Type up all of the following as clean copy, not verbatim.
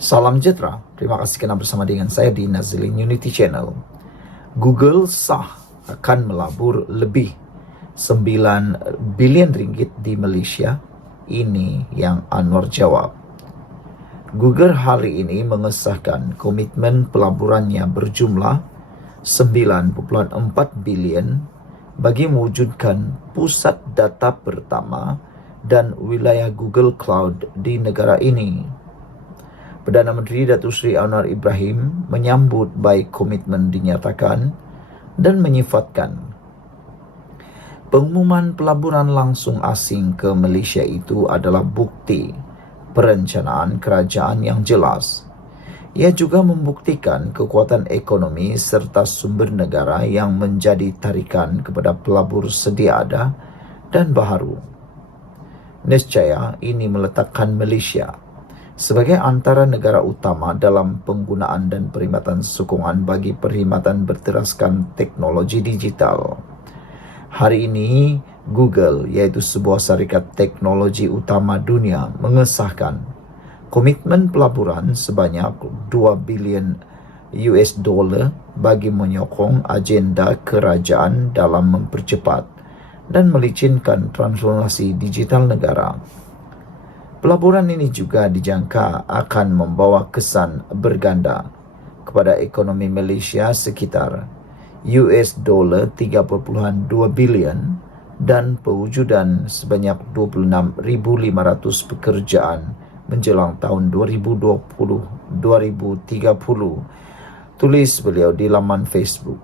Salam sejahtera, terima kasih kerana bersama dengan saya di Nazilin Unity Channel. Google sah akan melabur lebih 9 bilion ringgit di Malaysia. Ini yang Anwar jawab. Google hari ini mengesahkan komitmen pelaburannya berjumlah 9.4 bilion bagi mewujudkan pusat data pertama dan wilayah Google Cloud di negara ini. Perdana Menteri Datuk Seri Anwar Ibrahim menyambut baik komitmen dinyatakan dan menyifatkan pengumuman pelaburan langsung asing ke Malaysia itu adalah bukti perencanaan kerajaan yang jelas. Ia juga membuktikan kekuatan ekonomi serta sumber negara yang menjadi tarikan kepada pelabur sedia ada dan baharu. Nescaya ini meletakkan Malaysia sebagai antara negara utama dalam penggunaan dan perkhidmatan sokongan bagi perkhidmatan berteraskan teknologi digital. Hari ini, Google, iaitu sebuah syarikat teknologi utama dunia, mengesahkan komitmen pelaburan sebanyak 2 bilion US dollar bagi menyokong agenda kerajaan dalam mempercepat dan melicinkan transformasi digital negara. Pelaburan ini juga dijangka akan membawa kesan berganda kepada ekonomi Malaysia sekitar US dollar 3.2 bilion dan pewujudan sebanyak 26,500 pekerjaan menjelang tahun 2020-2030, tulis beliau di laman Facebook.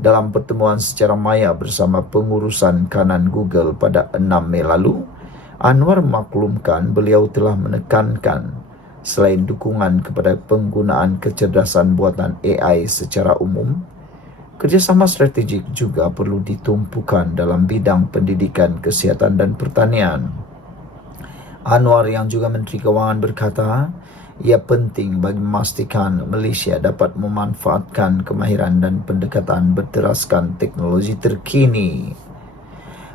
Dalam pertemuan secara maya bersama pengurusan kanan Google pada 6 Mei lalu, Anwar maklumkan beliau telah menekankan selain dukungan kepada penggunaan kecerdasan buatan AI secara umum, kerjasama strategik juga perlu ditumpukan dalam bidang pendidikan, kesihatan dan pertanian. Anwar yang juga Menteri Kewangan berkata, ia penting bagi memastikan Malaysia dapat memanfaatkan kemahiran dan pendekatan berteraskan teknologi terkini.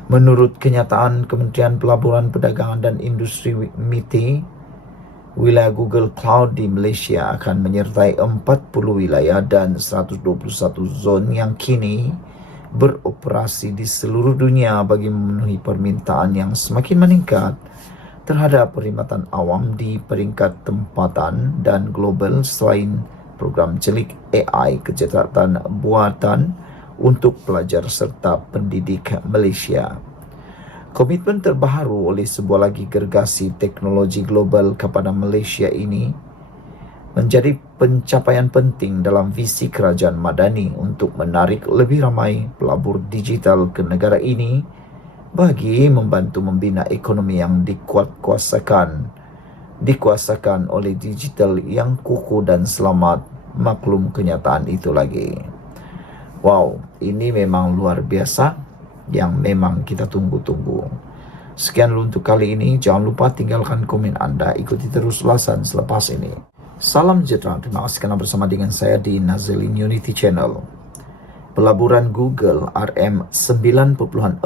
Menurut kenyataan Kementerian Pelaburan, Perdagangan dan Industri MITI, wilayah Google Cloud di Malaysia akan menyertai 40 wilayah dan 121 zon yang kini beroperasi di seluruh dunia bagi memenuhi permintaan yang semakin meningkat terhadap perkhidmatan awam di peringkat tempatan dan global selain program celik AI kecerdasan buatan untuk pelajar serta pendidik Malaysia. Komitmen terbaharu oleh sebuah lagi gergasi teknologi global kepada Malaysia ini menjadi pencapaian penting dalam visi Kerajaan Madani untuk menarik lebih ramai pelabur digital ke negara ini bagi membantu membina ekonomi yang dikuasakan oleh digital yang kukuh dan selamat. Maklum kenyataan itu lagi. Wow, ini memang luar biasa yang memang kita tunggu-tunggu. Sekian dulu untuk kali ini. Jangan lupa tinggalkan komen anda. Ikuti terus ulasan selepas ini. Salam sejahtera. Terima kasih kerana bersama dengan saya di Nazilin Unity Channel. Pelaburan Google RM 9.4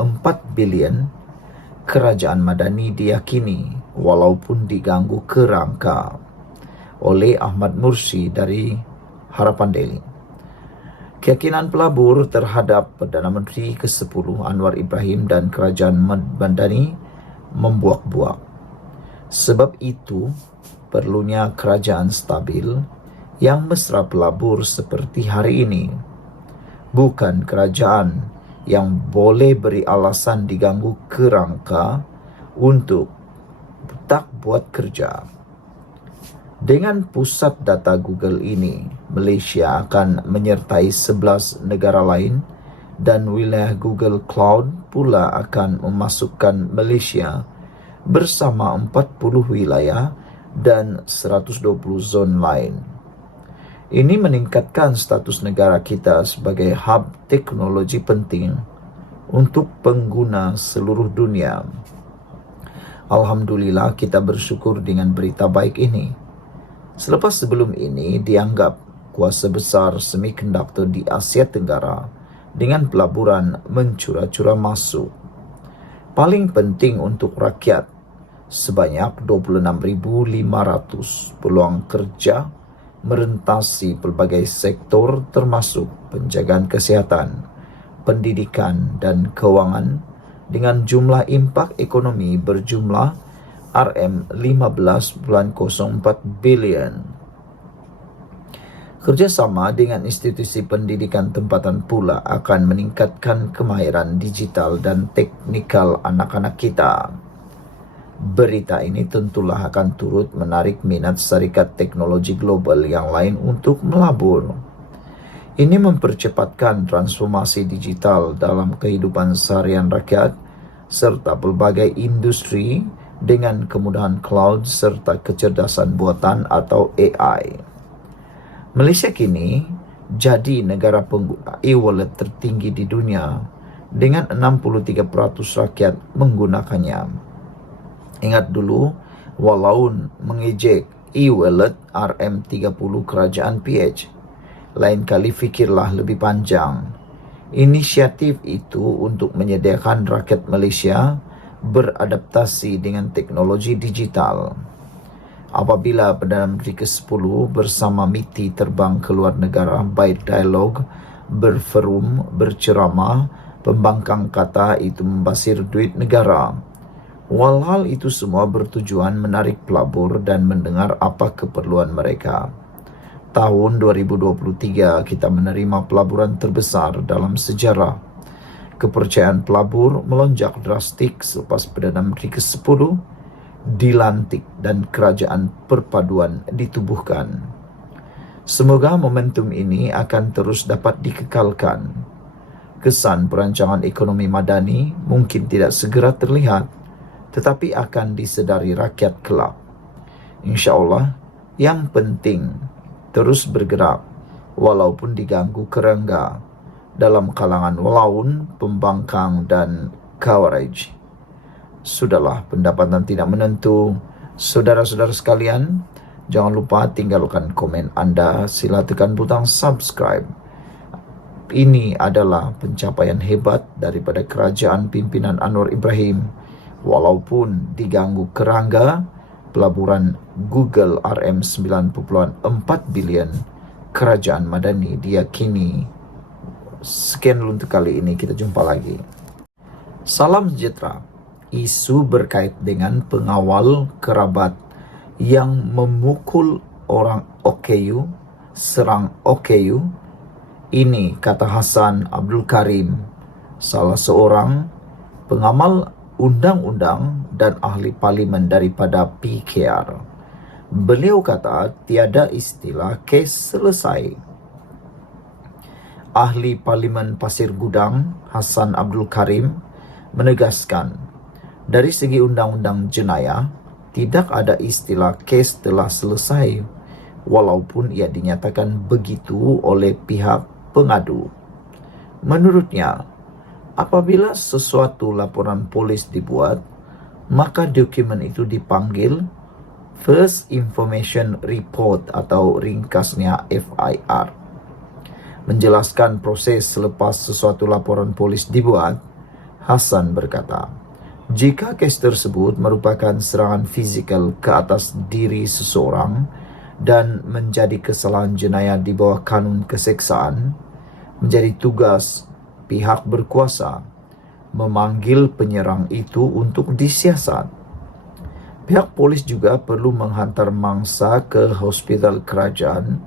bilion Kerajaan Madani diyakini walaupun diganggu kerangka oleh Ahmad Mursi dari Harapan Daily. Keyakinan pelabur terhadap Perdana Menteri ke-10 Anwar Ibrahim dan Kerajaan Madani membuak-buak. Sebab itu, perlunya kerajaan stabil yang mesra pelabur seperti hari ini. Bukan kerajaan yang boleh beri alasan diganggu kerangka untuk tak buat kerja. Dengan pusat data Google ini, Malaysia akan menyertai 11 negara lain dan wilayah Google Cloud pula akan memasukkan Malaysia bersama 40 wilayah dan 120 zon lain. Ini meningkatkan status negara kita sebagai hub teknologi penting untuk pengguna seluruh dunia. Alhamdulillah, kita bersyukur dengan berita baik ini. Selepas sebelum ini dianggap kuasa besar semikonduktor di Asia Tenggara dengan pelaburan mencura-cura masuk. Paling penting untuk rakyat sebanyak 26.500 peluang kerja merentasi berbagai sektor termasuk penjagaan kesihatan, pendidikan, dan keuangan dengan jumlah impak ekonomi berjumlah RM15.04 bilion. Kerjasama dengan institusi pendidikan tempatan pula akan meningkatkan kemahiran digital dan teknikal anak-anak kita. Berita ini tentulah akan turut menarik minat syarikat teknologi global yang lain untuk melabur. Ini mempercepatkan transformasi digital dalam kehidupan seharian rakyat serta berbagai industri dengan kemudahan cloud serta kecerdasan buatan atau AI. Malaysia kini jadi negara pengguna e-wallet tertinggi di dunia dengan 63% rakyat menggunakannya. Ingat dulu, walau mengejek e-wallet RM30 kerajaan PH, lain kali fikirlah lebih panjang. Inisiatif itu untuk menyediakan rakyat Malaysia beradaptasi dengan teknologi digital. Apabila Perdana Menteri ke-10 bersama MITI terbang ke luar negara, baik dialog, berforum, berceramah, pembangkang kata itu membasir duit negara. Walhal itu semua bertujuan menarik pelabur dan mendengar apa keperluan mereka. Tahun 2023 kita menerima pelaburan terbesar dalam sejarah. Kepercayaan pelabur melonjak drastik selepas Perdana Menteri ke-10 dilantik dan kerajaan perpaduan ditubuhkan. Semoga momentum ini akan terus dapat dikekalkan. Kesan perancangan ekonomi madani mungkin tidak segera terlihat, tetapi akan disedari rakyat kelak. InsyaAllah, yang penting terus bergerak walaupun diganggu kerengga dalam kalangan walaun, pembangkang dan kawarij. Sudahlah, pendapatan tidak menentu. Saudara-saudara sekalian, jangan lupa tinggalkan komen anda, sila tekan butang subscribe. Ini adalah pencapaian hebat daripada kerajaan pimpinan Anwar Ibrahim. Walaupun diganggu kerangga, pelaburan Google RM9.4 bilion kerajaan madani diyakini. Sekian dulu untuk kali ini, kita jumpa lagi. Salam sejahtera. Isu berkait dengan pengawal kerabat yang memukul orang OKU, serang OKU. Ini kata Hassan Abdul Karim, salah seorang pengamal undang-undang dan ahli parlimen daripada PKR. Beliau kata tiada istilah kes selesai. Ahli Parlimen Pasir Gudang Hassan Abdul Karim menegaskan, dari segi undang-undang jenayah tidak ada istilah kes telah selesai, walaupun ia dinyatakan begitu oleh pihak pengadu. Menurutnya, apabila sesuatu laporan polis dibuat, maka dokumen itu dipanggil First Information Report atau ringkasnya FIR. Menjelaskan proses selepas sesuatu laporan polis dibuat, Hassan berkata, jika kes tersebut merupakan serangan fizikal ke atas diri seseorang dan menjadi kesalahan jenayah di bawah kanun keseksaan, menjadi tugas pihak berkuasa memanggil penyerang itu untuk disiasat. Pihak polis juga perlu menghantar mangsa ke hospital kerajaan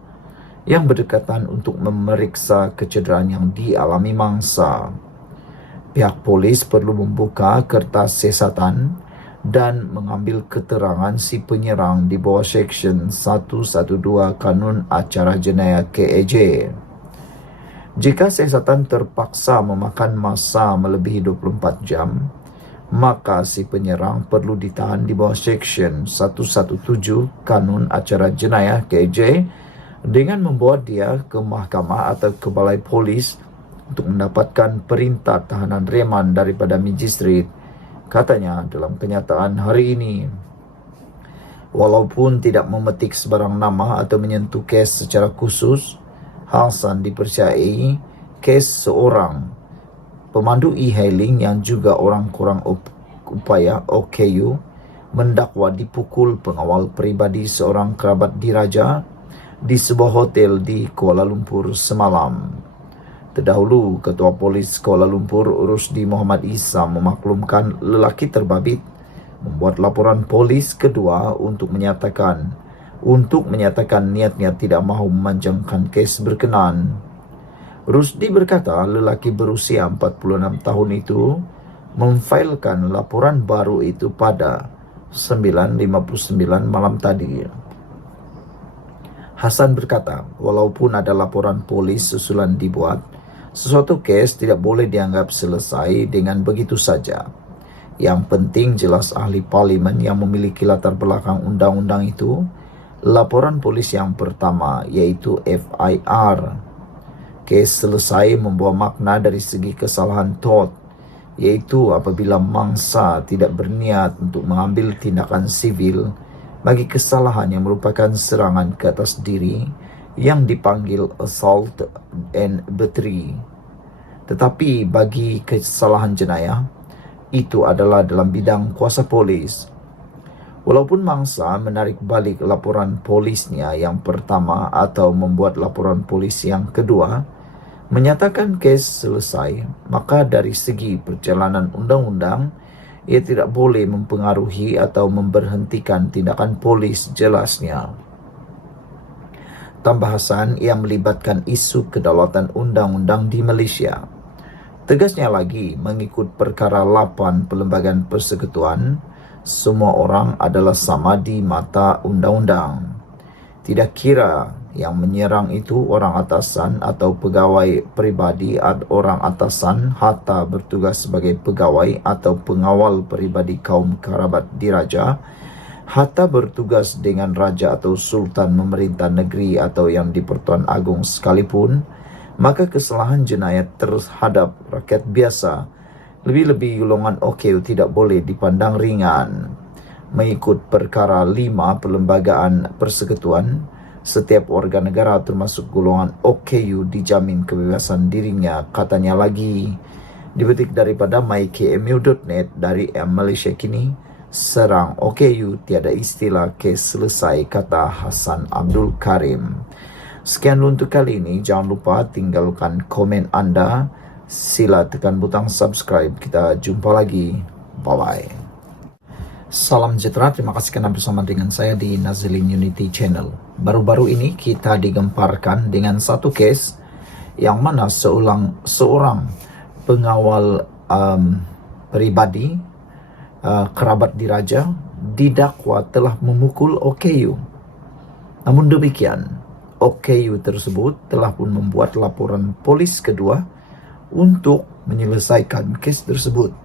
yang berdekatan untuk memeriksa kecederaan yang dialami mangsa. Pihak polis perlu membuka kertas siasatan dan mengambil keterangan si penyerang di bawah Seksyen 112 Kanun Acara Jenayah KAJ. Jika siasatan terpaksa memakan masa melebihi 24 jam, maka si penyerang perlu ditahan di bawah Seksyen 117 Kanun Acara Jenayah KJ dengan membawa dia ke mahkamah atau ke balai polis untuk mendapatkan perintah tahanan reman daripada Magistrat, katanya dalam kenyataan hari ini. Walaupun tidak memetik sebarang nama atau menyentuh kes secara khusus, Hassan dipercayai kes seorang pemandu e-hailing yang juga orang kurang upaya OKU mendakwa dipukul pengawal pribadi seorang kerabat diraja di sebuah hotel di Kuala Lumpur semalam. Terdahulu, Ketua Polis Kuala Lumpur Rusdi Muhammad Isa memaklumkan lelaki terbabit membuat laporan polis kedua untuk menyatakan niatnya tidak mahu memanjangkan kes berkenaan. Rusdi berkata lelaki berusia 46 tahun itu memfailkan laporan baru itu pada 9:59 malam tadi. Hasan berkata, walaupun ada laporan polis susulan dibuat, sesuatu kes tidak boleh dianggap selesai dengan begitu saja. Yang penting jelas ahli parlimen yang memiliki latar belakang undang-undang itu, laporan polis yang pertama yaitu FIR. Kes selesai membawa makna dari segi kesalahan Todd, yaitu apabila mangsa tidak berniat untuk mengambil tindakan sivil bagi kesalahan yang merupakan serangan ke atas diri yang dipanggil assault and battery. Tetapi bagi kesalahan jenayah, itu adalah dalam bidang kuasa polis. Walaupun mangsa menarik balik laporan polisnya yang pertama atau membuat laporan polis yang kedua, menyatakan kes selesai, maka dari segi perjalanan undang-undang, ia tidak boleh mempengaruhi atau memberhentikan tindakan polis, jelasnya. Tambah Hasan, ia melibatkan isu kedaulatan undang-undang di Malaysia. Tegasnya lagi, mengikut perkara 8 Perlembagaan Persekutuan, semua orang adalah sama di mata undang-undang. Tidak kira yang menyerang itu orang atasan atau pegawai pribadi atau orang atasan hatta bertugas sebagai pegawai atau pengawal pribadi kaum kerabat diraja, hatta bertugas dengan raja atau sultan memerintah negeri atau yang di Pertuan Agong sekalipun, maka kesalahan jenayah terhadap rakyat biasa, lebih-lebih golongan OKU, tidak boleh dipandang ringan. Mengikut perkara 5 Perlembagaan Persekutuan, setiap warga negara termasuk golongan OKU dijamin kebebasan dirinya, katanya lagi. Dipetik daripada mykmu.net dari Malaysia Kini, serang OKU tiada istilah kes selesai, kata Hasan Abdul Karim. Sekian untuk kali ini, jangan lupa tinggalkan komen anda, sila tekan butang subscribe, kita jumpa lagi, bye-bye. Salam sejahtera, terima kasih karena bersama dengan saya di Nazilin Unity Channel. Baru-baru ini kita digemparkan dengan satu kes yang mana seorang pengawal pribadi kerabat diraja didakwa telah memukul OKU. Namun demikian, OKU tersebut telah pun membuat laporan polis kedua untuk menyelesaikan kes tersebut.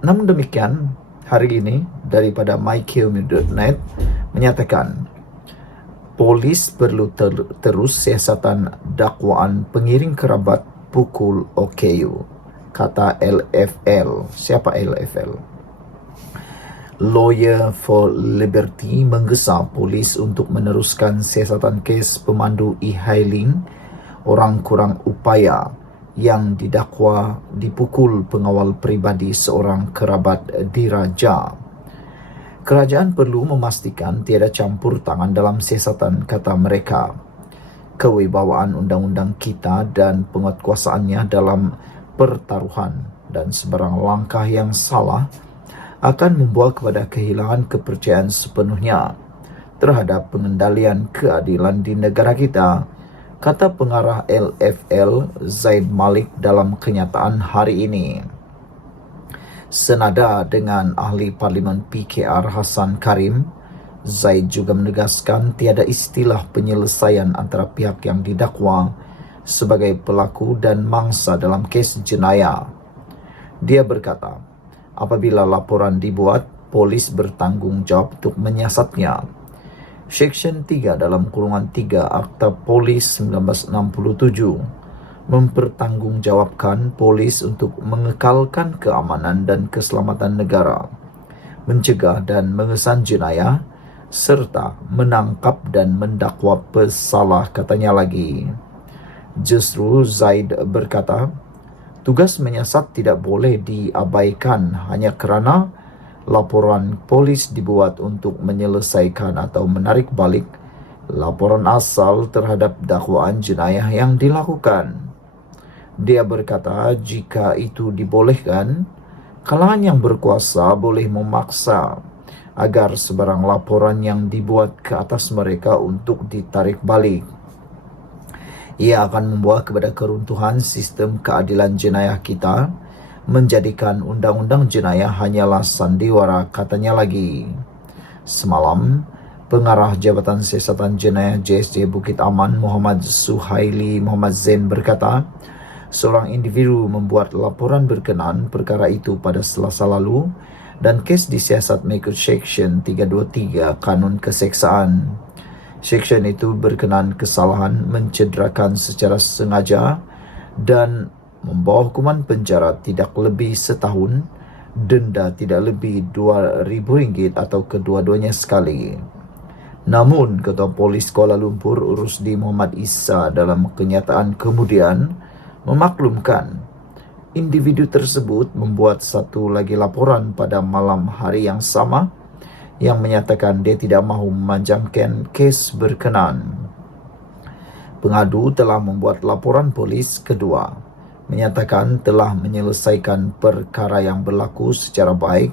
Namun demikian, hari ini daripada mykmu.net menyatakan polis perlu terus siasatan dakwaan pengiring kerabat pukul OKU, kata LFL. Siapa LFL? Lawyer for Liberty menggesa polis untuk meneruskan siasatan kes pemandu e-hailing orang kurang upaya yang didakwa dipukul pengawal pribadi seorang kerabat diraja. Kerajaan perlu memastikan tiada campur tangan dalam siasatan, kata mereka. Kewibawaan undang-undang kita dan penguatkuasaannya dalam pertaruhan dan sebarang langkah yang salah akan membawa kepada kehilangan kepercayaan sepenuhnya terhadap pengendalian keadilan di negara kita, kata pengarah LFL Zaid Malik dalam kenyataan hari ini. Senada dengan ahli parlimen PKR Hasan Karim, Zaid juga menegaskan tiada istilah penyelesaian antara pihak yang didakwa sebagai pelaku dan mangsa dalam kes jenayah. Dia berkata, apabila laporan dibuat, polis bertanggung jawab untuk menyiasatnya. Seksyen 3 dalam kurungan 3 Akta Polis 1967 mempertanggungjawabkan polis untuk mengekalkan keamanan dan keselamatan negara, mencegah dan mengesan jenayah, serta menangkap dan mendakwa pesalah, katanya lagi. Justru Zaid berkata, tugas menyiasat tidak boleh diabaikan hanya kerana Laporan polis dibuat untuk menyelesaikan atau menarik balik laporan asal terhadap dakwaan jenayah yang dilakukan. Dia berkata jika itu dibolehkan, kalangan yang berkuasa boleh memaksa agar sebarang laporan yang dibuat ke atas mereka untuk ditarik balik. Ia akan membawa kepada keruntuhan sistem keadilan jenayah kita, menjadikan undang-undang jenayah hanyalah sandiwara, katanya lagi. Semalam, Pengarah Jabatan Siasatan Jenayah JSJ Bukit Aman Muhammad Suhaili Muhammad Zain berkata, seorang individu membuat laporan berkenaan perkara itu pada Selasa lalu dan kes disiasat mengikut Seksyen 323 Kanun Keseksaan. Seksyen itu berkenaan kesalahan mencederakan secara sengaja dan membawa hukuman penjara tidak lebih setahun, denda tidak lebih RM2,000 atau kedua-duanya sekali. Namun, Ketua Polis Kuala Lumpur Urusdi Muhammad Isa dalam kenyataan kemudian memaklumkan individu tersebut membuat satu lagi laporan pada malam hari yang sama yang menyatakan dia tidak mahu memanjangkan kes berkenaan. Pengadu telah membuat laporan polis kedua, menyatakan telah menyelesaikan perkara yang berlaku secara baik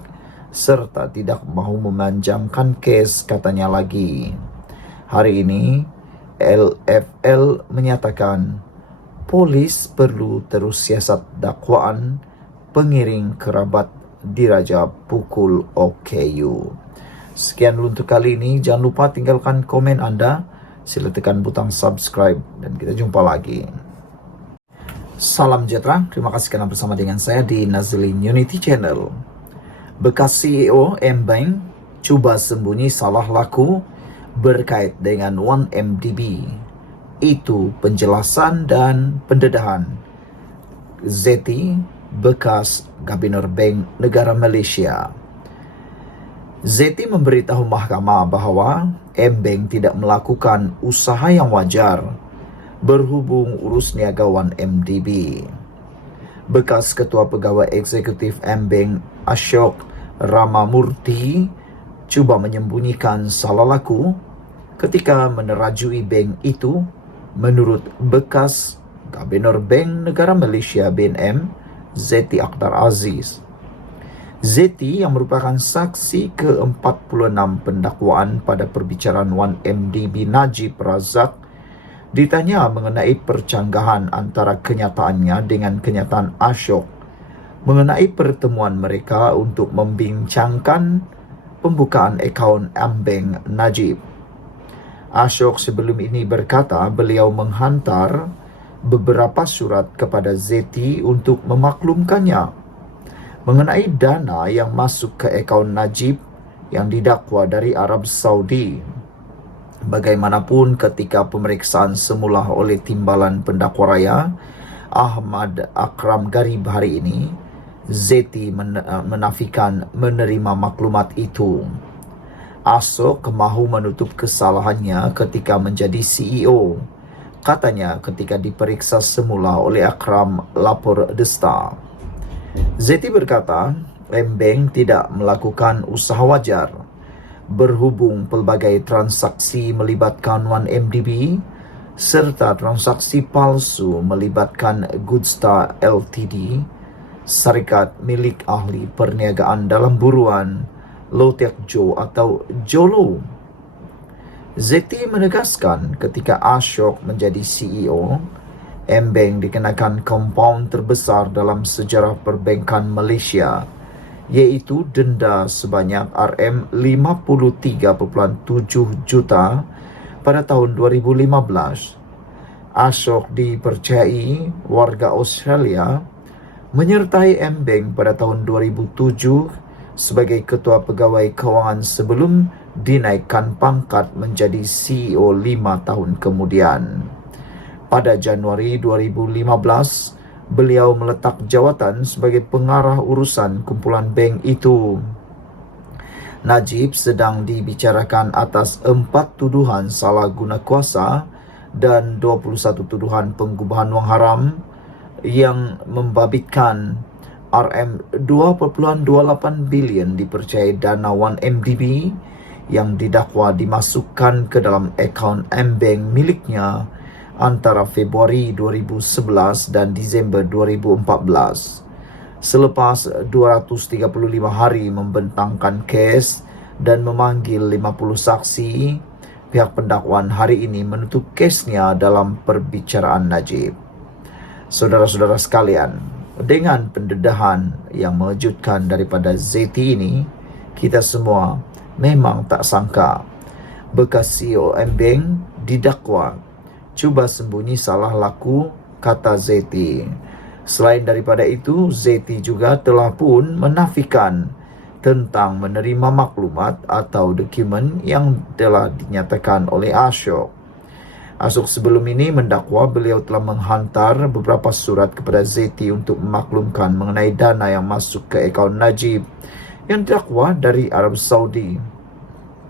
serta tidak mahu memanjangkan kes, katanya lagi. Hari ini, LFL menyatakan polis perlu terus siasat dakwaan pengiring kerabat diraja pukul OKU. Sekian dulu untuk kali ini. Jangan lupa tinggalkan komen Anda. Sila tekan butang subscribe dan kita jumpa lagi. Salam sejahtera. Terima kasih kerana bersama dengan saya di Nazlin Unity Channel. Bekas CEO M-Bank cuba sembunyi salah laku berkait dengan 1MDB. Itu penjelasan dan pendedahan Zeti, bekas Gubernur Bank Negara Malaysia. Zeti memberitahu mahkamah bahawa M-Bank tidak melakukan usaha yang wajar berhubung urus niaga 1MDB. Bekas Ketua Pegawai Eksekutif M-Bank Ashok Ramamurthy cuba menyembunyikan salah laku ketika menerajui bank itu, menurut bekas Gubernur Bank Negara Malaysia BNM Zeti Akhtar Aziz. Zeti yang merupakan saksi ke-46 pendakwaan pada perbicaraan 1MDB Najib Razak ditanya mengenai percanggahan antara kenyataannya dengan kenyataan Ashok mengenai pertemuan mereka untuk membincangkan pembukaan akaun M-Bank Najib. Ashok sebelum ini berkata beliau menghantar beberapa surat kepada Zeti untuk memaklumkannya mengenai dana yang masuk ke akaun Najib yang didakwa dari Arab Saudi. Bagaimanapun, ketika pemeriksaan semula oleh Timbalan Pendakwa Raya Ahmad Akram Garib hari ini, Zeti menafikan menerima maklumat itu. Ashok mahu menutup kesalahannya ketika menjadi CEO. Katanya ketika diperiksa semula oleh Akram lapor The Star. Zeti berkata, M-Bank tidak melakukan usaha wajar berhubung pelbagai transaksi melibatkan 1MDB serta transaksi palsu melibatkan Goodstar Ltd, syarikat milik ahli perniagaan dalam buruan Low Tech Joe atau Jolo. Zeti menegaskan ketika Ashok menjadi CEO, M-Bank dikenakan kompaun terbesar dalam sejarah perbankan Malaysia, iaitu denda sebanyak RM53.7 juta pada tahun 2015. Ashok dipercayai warga Australia menyertai M-Bank pada tahun 2007 sebagai Ketua Pegawai Kewangan sebelum dinaikkan pangkat menjadi CEO 5 tahun kemudian. Pada Januari 2015, beliau meletak jawatan sebagai pengarah urusan kumpulan bank itu. Najib sedang dibicarakan atas 4 tuduhan salah guna kuasa dan 21 tuduhan penggubahan wang haram yang membabitkan RM2,28 bilion dipercayai dana 1MDB yang didakwa dimasukkan ke dalam akaun M-Bank miliknya antara Februari 2011 dan Disember 2014. Selepas 235 hari membentangkan kes dan memanggil 50 saksi, pihak pendakwaan hari ini menutup kesnya dalam perbicaraan Najib. Saudara-saudara sekalian, dengan pendedahan yang mengejutkan daripada Zeti ini, kita semua memang tak sangka bekas CEO M-Bank didakwa cuba sembunyi salah laku, kata Zeti. Selain daripada itu, Zeti juga telah pun menafikan tentang menerima maklumat atau dokumen yang telah dinyatakan oleh Ashok. Ashok sebelum ini mendakwa beliau telah menghantar beberapa surat kepada Zeti untuk memaklumkan mengenai dana yang masuk ke akaun Najib yang didakwa dari Arab Saudi.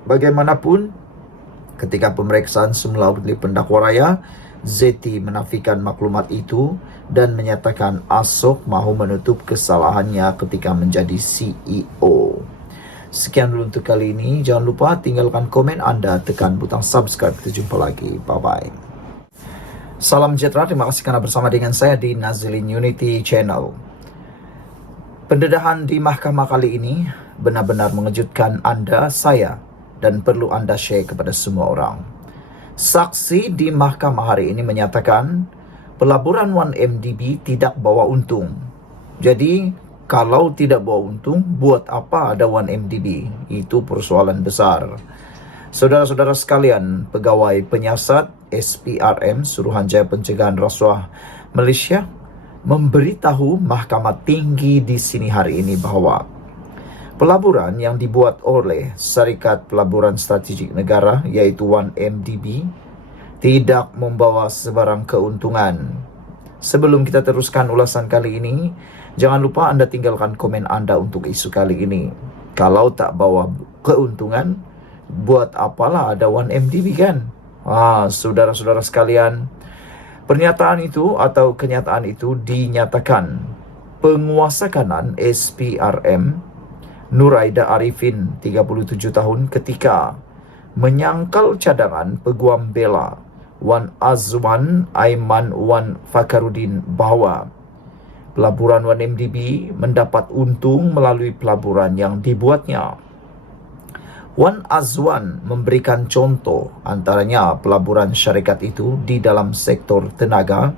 Bagaimanapun, ketika pemeriksaan semula oleh pendakwa raya, Zeti menafikan maklumat itu dan menyatakan Ashok mahu menutup kesalahannya ketika menjadi CEO. Sekian dulu untuk kali ini. Jangan lupa tinggalkan komen anda, tekan butang subscribe. Kita jumpa lagi. Bye-bye. Salam sejahtera. Terima kasih karena bersama dengan saya di Nazilin Unity Channel. Pendedahan di mahkamah kali ini benar-benar mengejutkan anda, saya, dan perlu anda share kepada semua orang. Saksi di mahkamah hari ini menyatakan pelaburan 1MDB tidak bawa untung. Jadi, kalau tidak bawa untung, buat apa ada 1MDB? Itu persoalan besar. Saudara-saudara sekalian, pegawai penyiasat SPRM, Suruhanjaya Pencegahan Rasuah Malaysia, memberitahu Mahkamah Tinggi di sini hari ini bahawa pelaburan yang dibuat oleh Syarikat Pelaburan Strategik Negara, iaitu 1MDB, tidak membawa sebarang keuntungan. Sebelum kita teruskan ulasan kali ini, jangan lupa anda tinggalkan komen anda untuk isu kali ini. Kalau tak bawa keuntungan, buat apalah ada 1MDB kan? Saudara-saudara sekalian, pernyataan itu atau kenyataan itu dinyatakan penguasa kanan SPRM Nuraida Arifin, 37 tahun, ketika menyangkal cadangan Peguam Bela Wan Azwan Aiman Wan Fakarudin bahawa pelaburan 1MDB mendapat untung melalui pelaburan yang dibuatnya. Wan Azwan memberikan contoh antaranya pelaburan syarikat itu di dalam sektor tenaga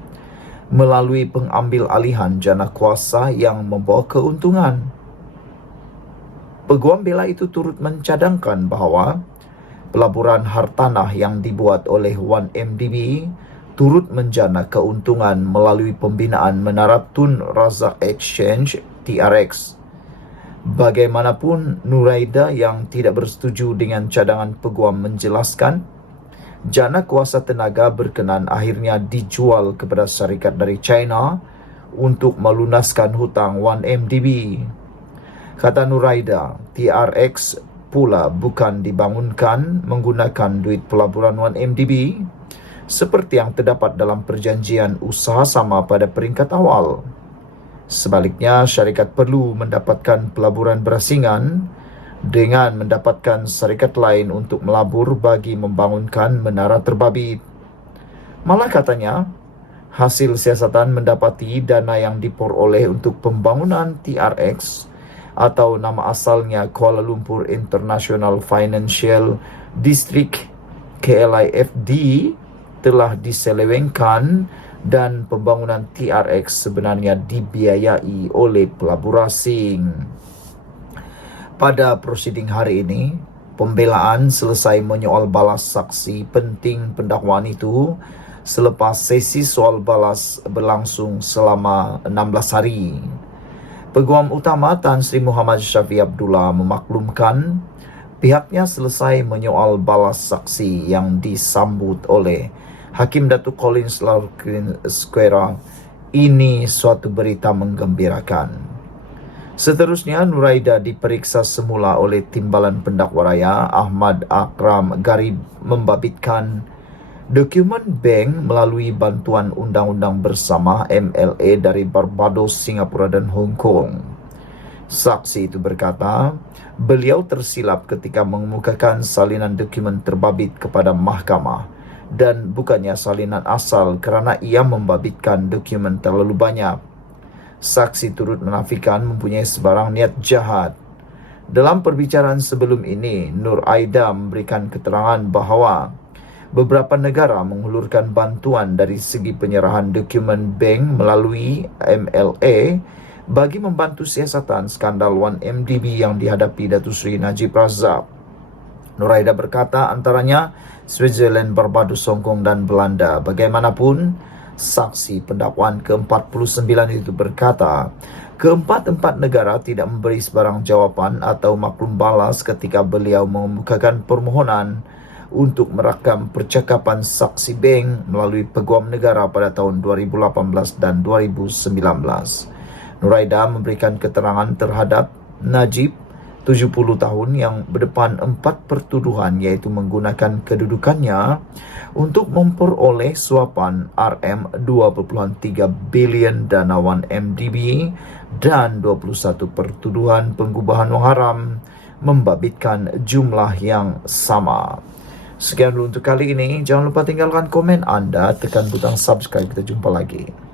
melalui pengambil alihan jana kuasa yang membawa keuntungan. Peguam Bela itu turut mencadangkan bahawa pelaburan hartanah yang dibuat oleh 1MDB turut menjana keuntungan melalui pembinaan Menara Tun Razak Exchange TRX. Bagaimanapun, Nuraida yang tidak bersetuju dengan cadangan peguam menjelaskan, jana kuasa tenaga berkenan akhirnya dijual kepada syarikat dari China untuk melunaskan hutang 1MDB. Kata Nuraida, TRX pula bukan dibangunkan menggunakan duit pelaburan 1MDB seperti yang terdapat dalam perjanjian usaha sama pada peringkat awal. Sebaliknya, syarikat perlu mendapatkan pelaburan berasingan dengan mendapatkan syarikat lain untuk melabur bagi membangunkan menara terbabit. Malah katanya, hasil siasatan mendapati dana yang diperoleh untuk pembangunan TRX atau nama asalnya Kuala Lumpur International Financial District KLIFD telah diselewengkan dan pembangunan TRX sebenarnya dibiayai oleh pelabur asing. Pada prosiding hari ini, pembelaan selesai menyoal balas saksi penting pendakwaan itu selepas sesi soal balas berlangsung selama 16 hari. Peguam utama Tan Sri Muhammad Syafiee Abdullah memaklumkan pihaknya selesai menyoal balas saksi yang disambut oleh Hakim Datuk Collins Larkin Square. Ini suatu berita menggembirakan. Seterusnya, Nuraida diperiksa semula oleh Timbalan Pendakwa Raya Ahmad Akram Garib membabitkan Dokumen bank melalui bantuan undang-undang bersama MLA dari Barbados, Singapura dan Hong Kong. Saksi itu berkata, beliau tersilap ketika mengemukakan salinan dokumen terbabit kepada mahkamah dan bukannya salinan asal kerana ia membabitkan dokumen terlalu banyak. Saksi turut menafikan mempunyai sebarang niat jahat. Dalam perbicaraan sebelum ini, Nur Aida memberikan keterangan bahawa beberapa negara menghulurkan bantuan dari segi penyerahan dokumen bank melalui MLA bagi membantu siasatan skandal 1MDB yang dihadapi Datuk Seri Najib Razak. Nur Aida berkata antaranya Switzerland, Barbados, Hong Kong dan Belanda. Bagaimanapun, saksi pendakwaan ke-49 itu berkata, keempat-empat negara tidak memberi sebarang jawapan atau maklum balas ketika beliau mengemukakan permohonan untuk merakam percakapan saksi bank melalui peguam negara pada tahun 2018 dan 2019. Nur Aida memberikan keterangan terhadap Najib, 70 tahun, yang berdepan 4 pertuduhan iaitu menggunakan kedudukannya untuk memperoleh suapan RM2.3 bilion dana 1MDB dan 21 pertuduhan pengubahan wang haram membabitkan jumlah yang sama. Sekian dulu untuk kali ini. Jangan lupa tinggalkan komen anda, tekan butang subscribe. Kita jumpa lagi.